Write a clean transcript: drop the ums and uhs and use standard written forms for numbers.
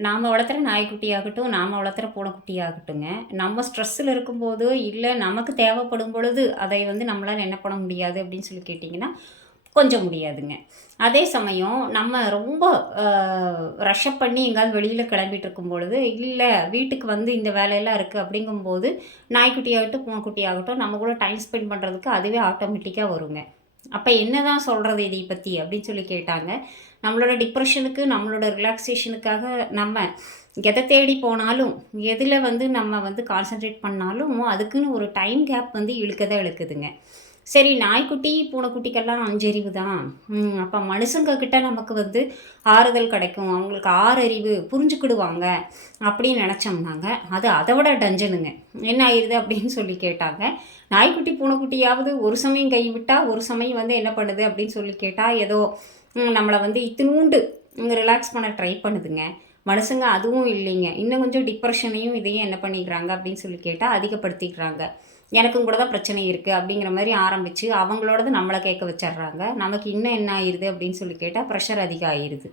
நாம வளர்த்துற நாய்க்குட்டியாகட்டும், நாம வளர்த்துற பூனைக்குட்டியாகட்டுங்க, நம்ம ஸ்ட்ரெஸ்ஸில இருக்கும்போதோ, இல்ல நமக்கு தேவைப்படும் பொழுது, அதை வந்து நம்மளால என்ன பண்ண முடியாது அப்படின்னு சொல்லி கேட்டிங்கன்னா, கொஞ்சம் முடியாதுங்க. அதே சமயம் நம்ம ரொம்ப அ ரஷ்அப் பண்ணி எங்கேயாவது வெளியில கிளம்பிட்டு இருக்கும் பொழுது, இல்ல வீட்டுக்கு வந்து இந்த வேலையெல்லாம் இருக்கு அப்படிங்கும்போது, நாய்க்குட்டியாகட்டும், பூனைக்குட்டியாகட்டும் நம்ம கூட டைம் ஸ்பெண்ட் பண்ணுறதுக்கு அதுவே ஆட்டோமேட்டிக்கா வருங்க. அப்ப என்னதான் சொல்றது இதை பத்தி அப்படின்னு சொல்லி கேட்டாங்க. நம்மளோட டிப்ரஷனுக்கு, நம்மளோட ரிலாக்சேஷனுக்காக நம்ம எத தேடி போனாலும், எதுல வந்து நம்ம வந்து கான்சன்ட்ரேட் பண்ணாலும், அதுக்குன்னு ஒரு டைம் கேப் வந்து இழுக்க தான் இழுக்குதுங்க. சரி நாய்க்குட்டி, பூனைக்குட்டிக்கெல்லாம் 5 அறிவு தான். அப்ப மனுஷங்க கிட்ட நமக்கு வந்து ஆறுதல் கிடைக்கும். அவங்களுக்கு 6 அறிவு புரிஞ்சுக்கிடுவாங்க அப்படின்னு நெனச்சோம்னாங்க, அது அத விட டஞ்சனுங்க. என்ன ஆயிருது அப்படின்னு சொல்லி கேட்டாங்க. நாய்க்குட்டி, பூனைக்குட்டியாவது ஒரு சமயம் கைவிட்டா, ஒரு சமயம் வந்து என்ன பண்ணுது அப்படின்னு சொல்லி கேட்டா, ஏதோ நம்மள வந்து இத்துணூண்டு ரிலாக்ஸ் பண்ண ட்ரை பண்ணுதுங்க. மனுஷங்க அதுவும் இல்லைங்க. இன்னும் கொஞ்சம் டிப்ரஷனையும் இதையும் என்ன பண்ணிக்கிறாங்க அப்படின்னு சொல்லி கேட்டா, அதிகப்படுத்திக்கிறாங்க. எனக்கும் கூட தான் பிரச்சனை இருக்கு அப்படிங்கிற மாரி ஆரம்பிச்சு, அவங்களோடது நம்மள கேட்க வச்சர்றாங்க. நமக்கு இன்னும் என்ன ஆயிருது அப்படின்னு சொல்லி கேட்டா, ப்ரெஷர் அதிகம் ஆயிருது.